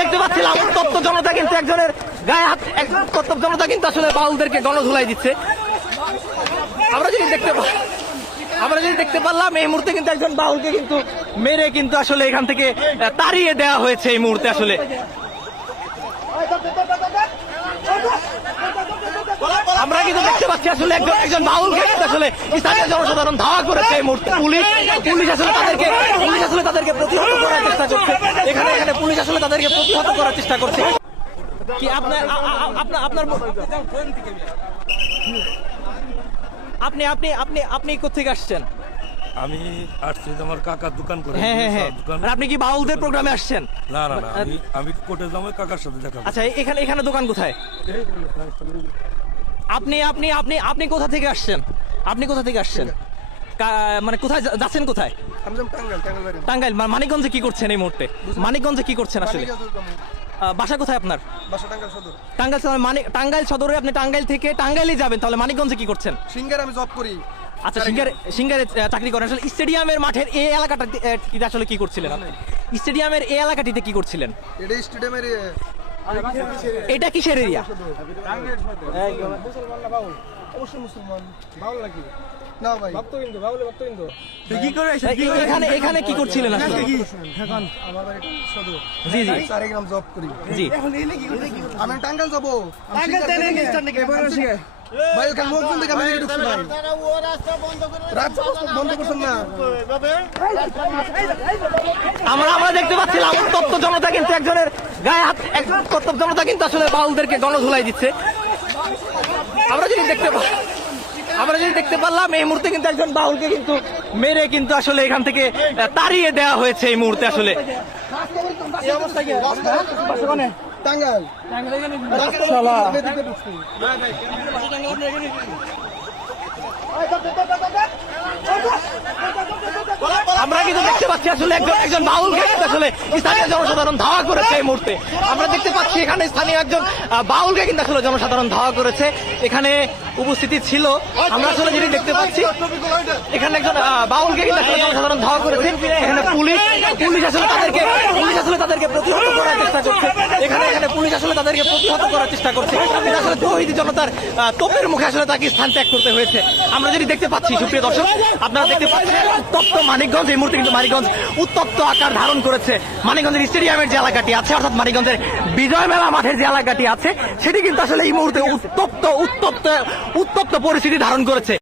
দেখতে পাচ্ছিলাম উত্তপ্ত জনতা কিন্তু একজনের গায়ে হাত উত্তপ্ত জনতা কিন্তু আসলে বাউলদেরকে গণধুলাই দিচ্ছে। আমরা যদি দেখতে পারলাম এই মুহূর্তে কিন্তু একজন বাউলকে কিন্তু মেরে কিন্তু আসলে এখান থেকে তাড়িয়ে দেওয়া হয়েছে এই মুহূর্তে। আসলে আমরা কিন্তু দেখতে পাচ্ছি আসলে একজন বাউলকে কিন্তু আসলে স্থানীয় জনসাধারণ ধাওয়া করেছে এই মুহূর্তে। পুলিশ আসলে তাদেরকে প্রতিহত করার চেষ্টা করছে। এখানে পুলিশ আসলে তাদেরকে প্রতিহত করার চেষ্টা করছে। কি আপনার আপনি কোথেকে আসছেন? আমি আসছি আমার কাকার দোকান করে। হ্যাঁ। আপনি কি বাউলদের প্রোগ্রামে আসছেন? না, আমি কোর্টে যাবো কাকার সাথে দেখা। আচ্ছা, এখানে দোকান কোথায়? আপনি কোথা থেকে আসছেন? মানে কোথায় যাচ্ছেন? কোথায়? টাঙ্গাইল। মানিকগঞ্জে কি করছেন এই মুহূর্তে? মানিকগঞ্জে কি করছেন আসলে? বাসা কোথায় আপনার? টাঙ্গাইল সদর। টাঙ্গাইল সদরে আপনি টাঙ্গাইল থেকে টাঙ্গাইলে যাবেন, তাহলে মানিকগঞ্জে কি করছেন? সিঙ্গারে আমি জব করি। আচ্ছা, সিঙ্গারে চাকরি করেন। আসলে স্টেডিয়ামের মাঠের এই এলাকাটা আসলে কি করছিলেন আপনি? স্টেডিয়ামের এই এলাকাটিতে কি করছিলেন? এটা স্টেডিয়ামের এটা কিসের এরিয়া? অবশ্যই মুসলমান বাউল নাকি না ভাই? ভক্তবিন্দু বাউলে ভক্তবিন্দু। কি করে এখানে কি করছিলেন আসলে? এখন আমার বাড়ি সদর। জি 4 গ্রাম জব করি। জি। আমি টাঙ্গাইল যাব। ভাই ওখানে লোকজন দেখে আমি ঢুকছি ভাই। রাস্তা বন্ধ করছেন না। আমরা দেখতে পাচ্ছিলাম উত্তপ্ত জনতা কিন্তু একজনের গায়ে হাত উত্তপ্ত জনতা কিন্তু আসলে বাউলদেরকে গণধুলাই দিচ্ছে। আমরা যদি দেখতে পারলাম এই মুহূর্তে কিন্তু একজন বাউলকে কিন্তু মেরে কিন্তু আসলে এখান থেকে তাড়িয়ে দেওয়া হয়েছে এই মুহূর্তে। আসলে টাঙ্গাইল আমরা কিন্তু দেখতে পাচ্ছি আসলে একজন বাউলকে কিন্তু আসলে স্থানীয় জনসাধারণ ধাওয়া করেছে এই মুহূর্তে। আমরা দেখতে পাচ্ছি এখানে স্থানীয় একজন বাউলকে কিন্তু আসলে জনসাধারণ ধাওয়া করেছে। এখানে উপস্থিতি ছিল, আমরা আসলে যেটি দেখতে পাচ্ছি এখানে একজন বাউলকে কিন্তু আসলে জনসাধারণ ধাওয়া করেছে। এখানে পুলিশ আসলে তাদেরকে প্রতিহত করার চেষ্টা করছে। এখানে পুলিশ আসলে তাদেরকে প্রতিহত করার চেষ্টা করছে। এটা আসলে তৌহিদি জনতার তোপের মুখে আসলে তাকে স্থান ত্যাগ করতে হয়েছে। আমরা যেটি দেখতে পাচ্ছি, সুপ্রিয় দর্শক, আপনারা দেখতে পাচ্ছেন উত্তপ্ত মানিকগঞ্জ। এই মুহূর্তে কিন্তু মানিকগঞ্জ উত্তপ্ত আকার ধারণ করেছে। মানিকগঞ্জের স্টেডিয়ামের যে এলাকাটি আছে, অর্থাৎ মানিকগঞ্জের বিজয় মেলা মাঠের যে এলাকাটি আছে, সেটি কিন্তু আসলে এই মুহূর্তে উত্তপ্ত পরিস্থিতি ধারণ করেছে।